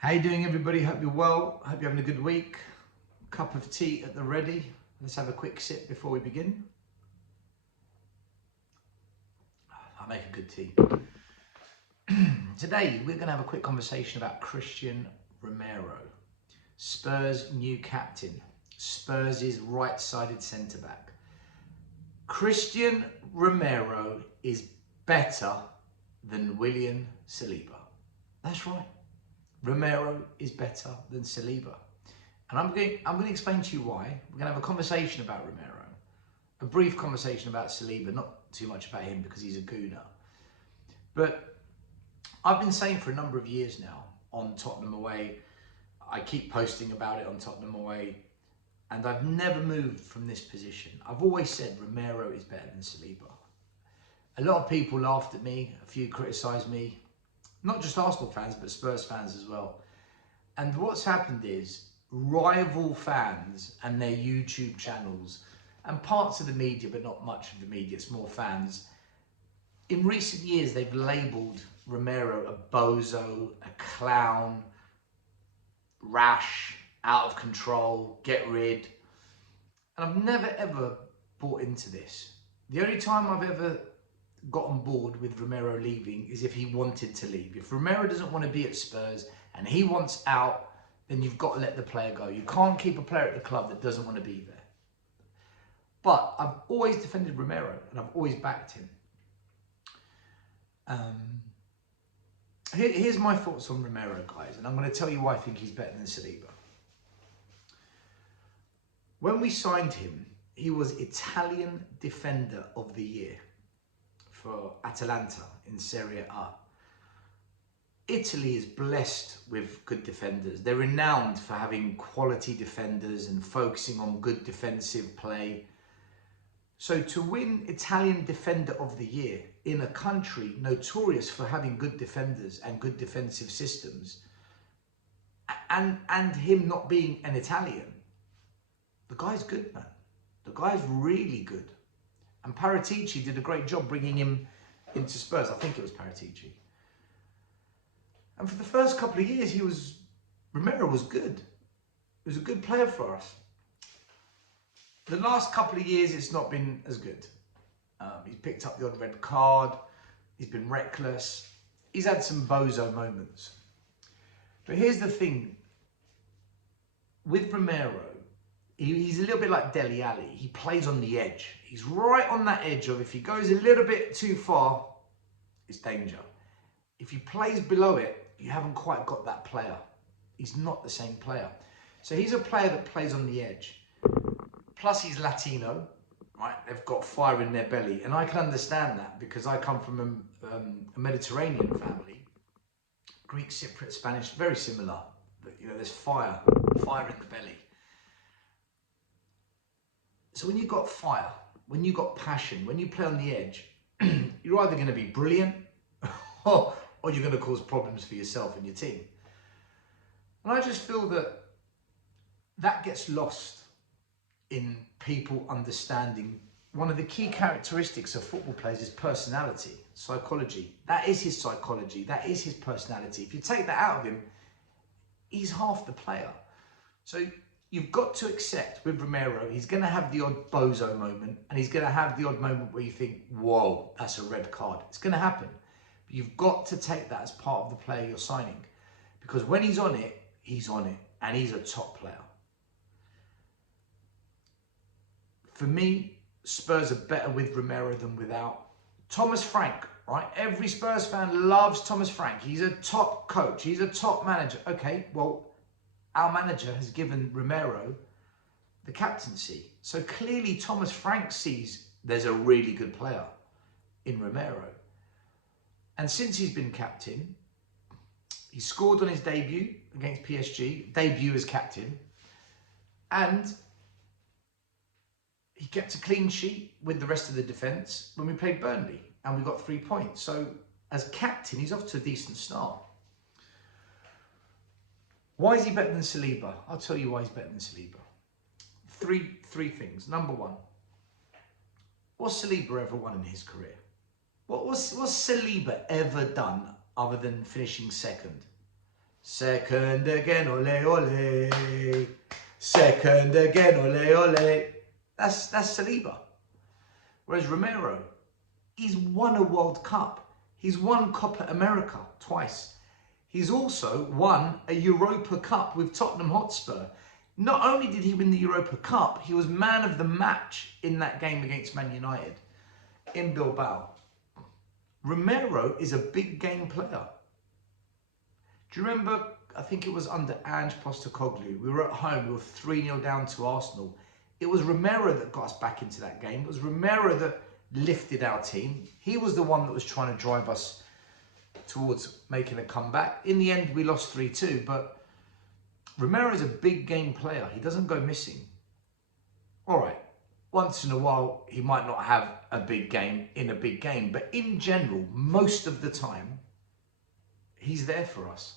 How you doing, everybody? Hope you're well. Hope you're having a good week. Cup of tea at the ready. Let's have a quick sip before we begin. I make a good tea. Today, we're going to have a quick conversation about Christian Romero, Spurs' new captain, Spurs' right-sided centre-back. Christian Romero is better than William Saliba. That's right. Romero is better than Saliba. And I'm going to explain to you why. We're going to have a conversation about Romero, a brief conversation about Saliba, not too much about him because he's a gooner. But I've been saying for a number of years now on Tottenham Away, I keep posting about it on Tottenham Away, and I've never moved from this position. I've always said Romero is better than Saliba. A lot of people laughed at me, a few criticised me, not just Arsenal fans, but Spurs fans as well. And what's happened is rival fans and their YouTube channels and parts of the media, but not much of the media, it's more fans. In recent years, they've labelled Romero a bozo, a clown, rash, out of control, get rid. And I've never ever bought into this. The only time I've ever got on board with Romero leaving is if he wanted to leave. If Romero doesn't want to be at Spurs and he wants out, then you've got to let the player go. You can't keep a player at the club that doesn't want to be there. But I've always defended Romero and I've always backed him. Here's my thoughts on Romero, guys, and I'm going to tell you why I think he's better than Saliba. When we signed him, he was Italian Defender of the Year for Atalanta in Serie A. Italy is blessed with good defenders. They're renowned for having quality defenders and focusing on good defensive play. So to win Italian Defender of the Year in a country notorious for having good defenders and good defensive systems, and him not being an Italian, the guy's good, man. The guy's really good. And Paratici did a great job bringing him into Spurs. I think it was Paratici. And for the first couple of years, Romero was good. He was a good player for us. The last couple of years, it's not been as good. He's picked up the odd red card. He's been reckless. He's had some bozo moments. But here's the thing. With Romero, he's a little bit like Dele Alli. He plays on the edge. He's right on that edge of if he goes a little bit too far, it's danger. If he plays below it, you haven't quite got that player. He's not the same player. So he's a player that plays on the edge. Plus he's Latino, right? They've got fire in their belly. And I can understand that because I come from a Mediterranean family. Greek, Cypriot, Spanish, very similar. But, you know, there's fire in the belly. So when you've got fire, when you've got passion, when you play on the edge, you're either going to be brilliant or you're going to cause problems for yourself and your team. And I just feel that gets lost in people understanding one of the key characteristics of football players is personality, psychology. That is his psychology. That is his personality. If you take that out of him, he's half the player. So you've got to accept with Romero, he's going to have the odd bozo moment and he's going to have the odd moment where you think, whoa, that's a red card. It's going to happen. But you've got to take that as part of the player you're signing. Because when he's on it, and he's a top player. For me, Spurs are better with Romero than without. Thomas Frank, right? Every Spurs fan loves Thomas Frank. He's a top coach. He's a top manager. Okay, well, our manager has given Romero the captaincy. So clearly Thomas Frank sees there's a really good player in Romero. And since he's been captain, he scored on his debut against PSG, debut as captain, and he kept a clean sheet with the rest of the defence when we played Burnley and we got 3 points. So as captain, he's off to a decent start. Why is he better than Saliba? I'll tell you why he's better than Saliba. Three things. Number one, what's Saliba ever won in his career? What's Saliba ever done other than finishing second? Second again, ole ole. Second again, ole ole. That's Saliba. Whereas Romero, he's won a World Cup. He's won Copa America twice. He's also won a Europa Cup with Tottenham Hotspur. Not only did he win the Europa Cup, he was man of the match in that game against Man United in Bilbao. Romero is a big game player. Do you remember, I think it was under Ange Postecoglou, we were at home, we were 3-0 down to Arsenal. It was Romero that got us back into that game. It was Romero that lifted our team. He was the one that was trying to drive us towards making a comeback. In the end, we lost 3-2, but Romero is a big game player. He doesn't go missing. All right, once in a while, he might not have a big game in a big game, but in general, most of the time, he's there for us.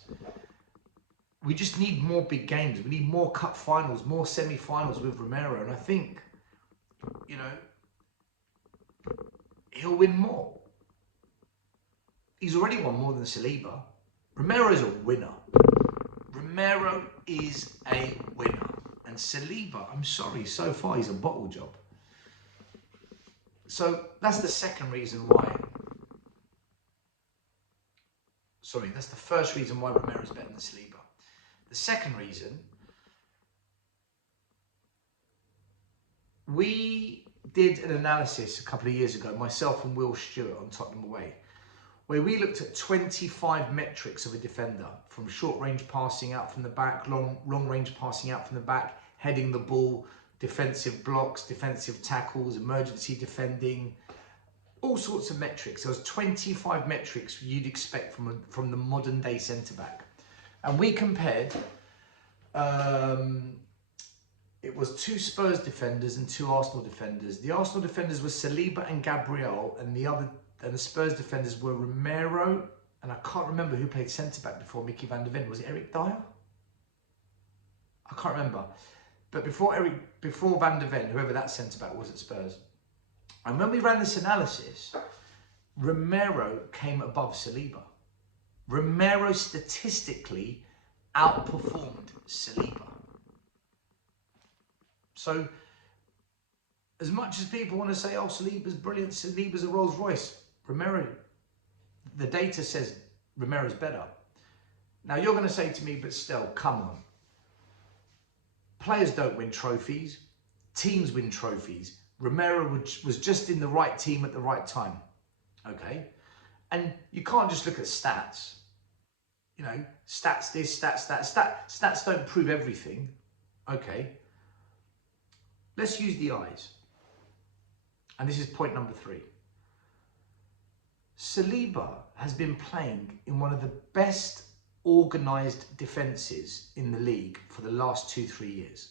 We just need more big games. We need more cup finals, more semi-finals with Romero. And I think, you know, he'll win more. He's already won more than Saliba. Romero is a winner. Romero is a winner. And Saliba, I'm sorry, so far he's a bottle job. So that's the second reason why. Sorry, that's the first reason why Romero is better than Saliba. The second reason, we did an analysis a couple of years ago, myself and Will Stewart on Tottenham Away, where we looked at 25 metrics of a defender, from short range passing out from the back, long range passing out from the back, heading the ball, defensive blocks, defensive tackles, emergency defending, all sorts of metrics. There was 25 metrics you'd expect from the modern day centre back. And we compared, it was 2 Spurs defenders and 2 Arsenal defenders. The Arsenal defenders were Saliba and Gabriel, and the Spurs defenders were Romero, and I can't remember who played centre-back before Mickey van der Ven. Was it Eric Dyer? I can't remember. But before Van der Ven, whoever that centre-back was at Spurs. And when we ran this analysis, Romero came above Saliba. Romero statistically outperformed Saliba. So, as much as people want to say, oh, Saliba's brilliant, Saliba's a Rolls Royce, Romero, the data says Romero's better. Now, you're going to say to me, but still, come on. Players don't win trophies. Teams win trophies. Romero was just in the right team at the right time. Okay? And you can't just look at stats. You know, stats this, stats that. Stats don't prove everything. Okay? Let's use the eyes. And this is point number 3. Saliba has been playing in one of the best organised defences in the league for the last 2-3 years.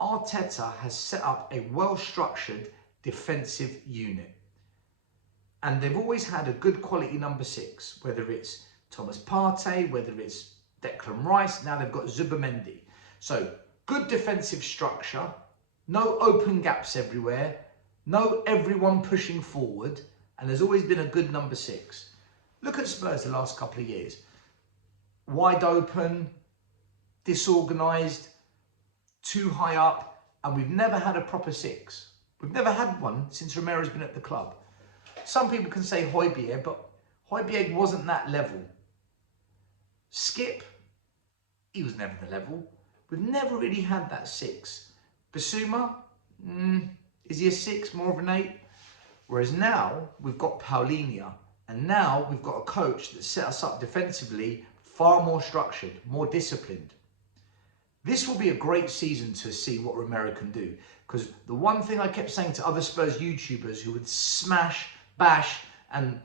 Arteta has set up a well-structured defensive unit. And they've always had a good quality number 6, whether it's Thomas Partey, whether it's Declan Rice, now they've got Zubimendi. So, good defensive structure, no open gaps everywhere, no everyone pushing forward, and there's always been a good number 6. Look at Spurs the last couple of years. Wide open, disorganised, too high up, and we've never had a proper 6. We've never had one since Romero's been at the club. Some people can say Højbjerg, but Højbjerg wasn't that level. Skip, he was never the level. We've never really had that 6. Basuma, is he a 6, more of an 8? Whereas now, we've got Paulinho, and now we've got a coach that set us up defensively far more structured, more disciplined. This will be a great season to see what Romero can do. Because the one thing I kept saying to other Spurs YouTubers who would smash, bash, and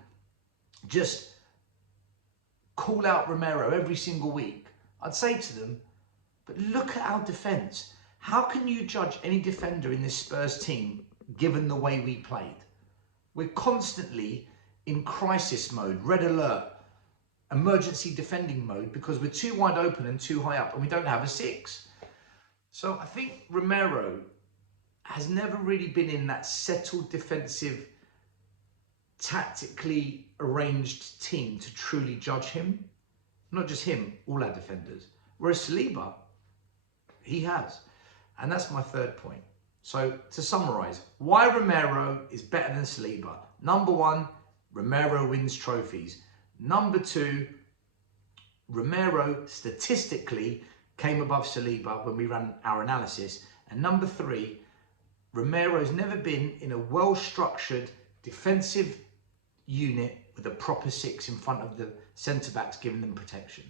just call out Romero every single week, I'd say to them, but look at our defence. How can you judge any defender in this Spurs team given the way we played? We're constantly in crisis mode, red alert, emergency defending mode, because we're too wide open and too high up and we don't have a 6. So I think Romero has never really been in that settled defensive, tactically arranged team to truly judge him. Not just him, all our defenders. Whereas Saliba, he has. And that's my third point. So to summarise, why Romero is better than Saliba. Number one, Romero wins trophies. Number two, Romero statistically came above Saliba when we ran our analysis. And number three, Romero's never been in a well-structured defensive unit with a proper six in front of the centre-backs giving them protection.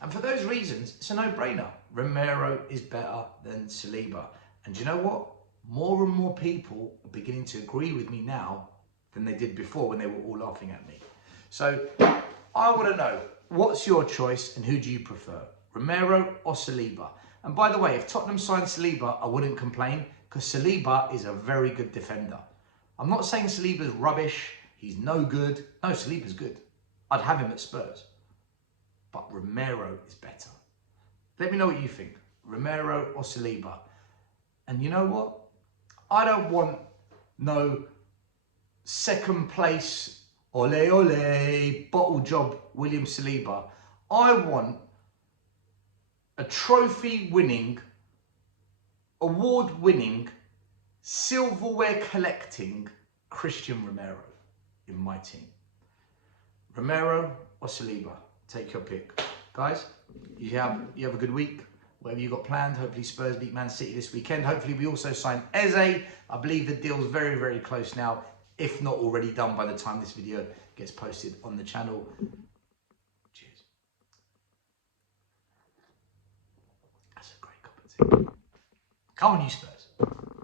And for those reasons, it's a no-brainer. Romero is better than Saliba. And do you know what? More and more people are beginning to agree with me now than they did before when they were all laughing at me. So I want to know, what's your choice and who do you prefer? Romero or Saliba? And by the way, if Tottenham signed Saliba, I wouldn't complain because Saliba is a very good defender. I'm not saying Saliba's rubbish. He's no good. No, Saliba's good. I'd have him at Spurs. But Romero is better. Let me know what you think. Romero or Saliba? And you know what? I don't want no second place, ole ole, bottle job William Saliba. I want a trophy-winning, award-winning, silverware collecting Christian Romero in my team. Romero or Saliba? Take your pick. Guys, you have a good week. Whatever you got planned. Hopefully Spurs beat Man City this weekend. Hopefully we also sign Eze. I believe the deal's very, very close now, if not already done by the time this video gets posted on the channel. Cheers. That's a great cup of tea. Come on, you Spurs.